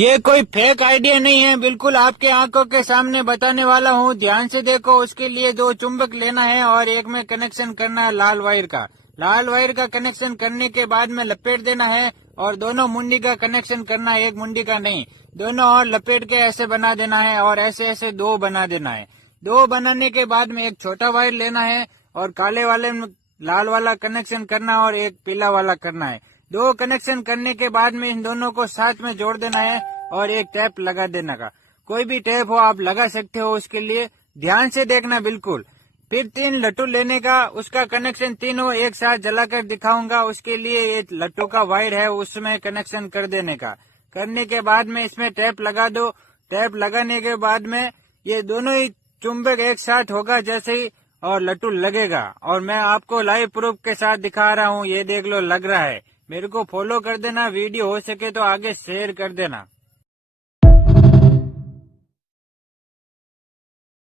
ये कोई fake idea नहीं है, बिल्कुल आपके आंखों के सामने बताने वाला हूँ। ध्यान से देखो। उसके लिए 2 चुंबक लेना है और एक में कनेक्शन करना है लाल वायर का। लाल वायर का कनेक्शन करने के बाद में लपेट देना है और दोनों मुंडी का कनेक्शन करना है, एक मुंडी का नहीं। दोनों और लपेट के ऐसे बना देना है और ऐसे ऐसे 2 बना देना है। 2 बनाने के बाद में एक छोटा वायर लेना है और काले वाले में लाल वाला कनेक्शन करना और एक पीला वाला करना है। 2 कनेक्शन करने के बाद में इन दोनों को साथ में जोड़ देना है और एक टेप लगा देना का। कोई भी टेप हो आप लगा सकते हो। उसके लिए ध्यान से देखना बिल्कुल। फिर 3 लट्टू लेने का, उसका कनेक्शन तीनों एक साथ जलाकर दिखाऊंगा। उसके लिए ये लट्टू का वायर है उसमें कनेक्शन कर देने का। करने के बाद में इसमें टेप लगा दो। टेप लगाने के बाद में ये दोनों ही चुंबक एक साथ होगा जैसे ही और लट्टू लगेगा। और मैं आपको लाइव प्रूफ के साथ दिखा रहा हूँ। ये देख लो लग रहा है। मेरे को फॉलो कर देना। वीडियो हो सके तो आगे शेयर कर देना।